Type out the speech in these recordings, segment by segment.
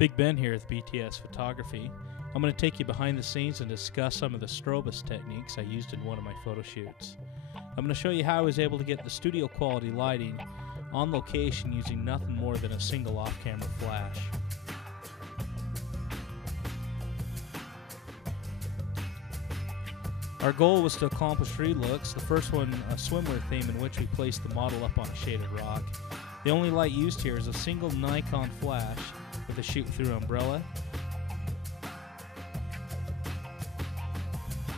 Big Ben here with BTS Photography. I'm going to take you behind the scenes and discuss some of the Strobist techniques I used in one of my photo shoots. I'm going to show you how I was able to get the studio quality lighting on location using nothing more than a single off-camera flash. Our goal was to accomplish 3 looks. The first one, a swimwear theme in which we placed the model up on a shaded rock. The only light used here is a single Nikon flash with a shoot-through umbrella.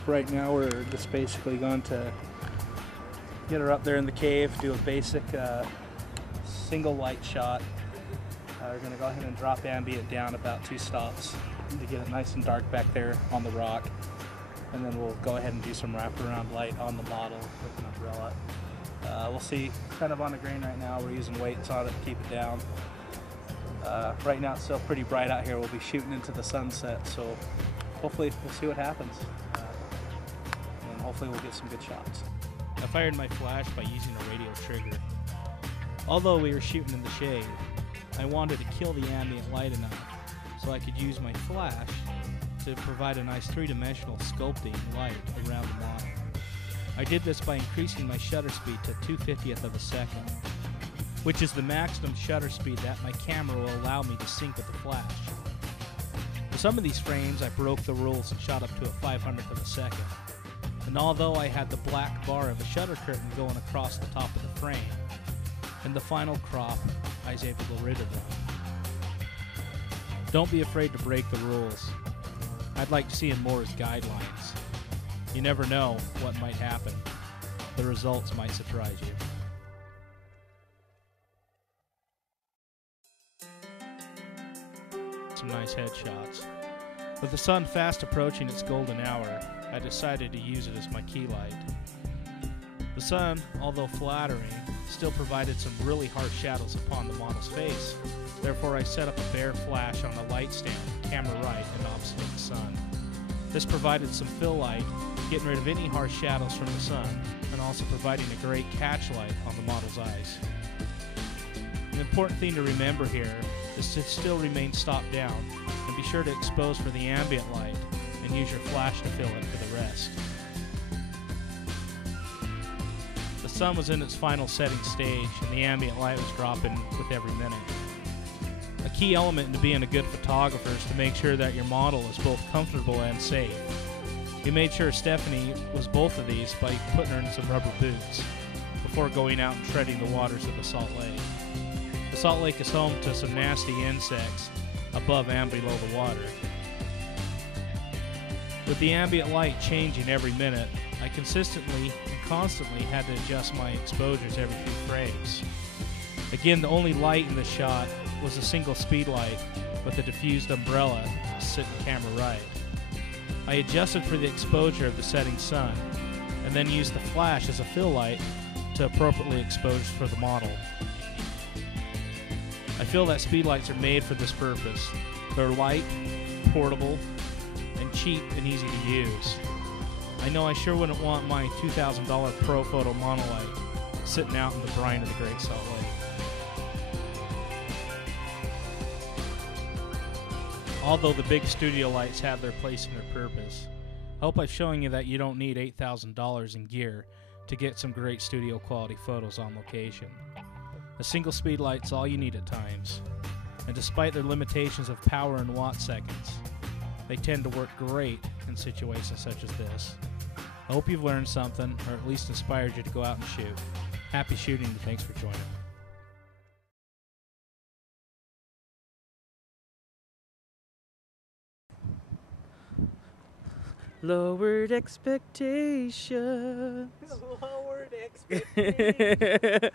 Right now we're just basically going to get her up there in the cave, do a basic single light shot. We're going to go ahead and drop ambient down about 2 stops to get it nice and dark back there on the rock. And then we'll go ahead and do some wraparound light on the model with an umbrella. We'll see, kind of on the grain right now. We're using weights on it to keep it down. Right now it's still pretty bright out here. We'll be shooting into the sunset, so hopefully we'll see what happens. And hopefully we'll get some good shots. I fired my flash by using a radio trigger. Although we were shooting in the shade, I wanted to kill the ambient light enough so I could use my flash to provide a nice 3-dimensional sculpting light around the model. I did this by increasing my shutter speed to 2/50th of a second, which is the maximum shutter speed that my camera will allow me to sync with the flash. For some of these frames, I broke the rules and shot up to a 500th of a second. And although I had the black bar of a shutter curtain going across the top of the frame, in the final crop, I was able to get rid of them. Don't be afraid to break the rules. I'd like to see them more as guidelines. You never know what might happen. The results might surprise you. Some nice headshots. With the sun fast approaching its golden hour, I decided to use it as my key light. The sun, although flattering, still provided some really harsh shadows upon the model's face. Therefore, I set up a bare flash on a light stand, camera right and opposite the sun. This provided some fill light, getting rid of any harsh shadows from the sun, and also providing a great catch light on the model's eyes. An important thing to remember here is to still remain stopped down, and be sure to expose for the ambient light, and use your flash to fill in for the rest. The sun was in its final setting stage, and the ambient light was dropping with every minute. A key element in being a good photographer is to make sure that your model is both comfortable and safe. We made sure Stephanie was both of these by putting her in some rubber boots before going out and treading the waters of the Salt Lake. The Salt Lake is home to some nasty insects above and below the water. With the ambient light changing every minute, I consistently and constantly had to adjust my exposures every few frames. Again, the only light in the shot was a single speedlight with a diffused umbrella sitting camera right. I adjusted for the exposure of the setting sun, and then used the flash as a fill light to appropriately expose for the model. I feel that speedlights are made for this purpose. They're light, portable, and cheap and easy to use. I know I sure wouldn't want my $2,000 Pro Photo monolight sitting out in the brine of the Great Salt Lake. Although the big studio lights have their place and their purpose, I hope I'm showing you that you don't need $8,000 in gear to get some great studio quality photos on location. A single speed light's all you need at times, and despite their limitations of power and watt seconds, they tend to work great in situations such as this. I hope you've learned something, or at least inspired you to go out and shoot. Happy shooting, and thanks for joining. Lowered expectations. Lowered expectations.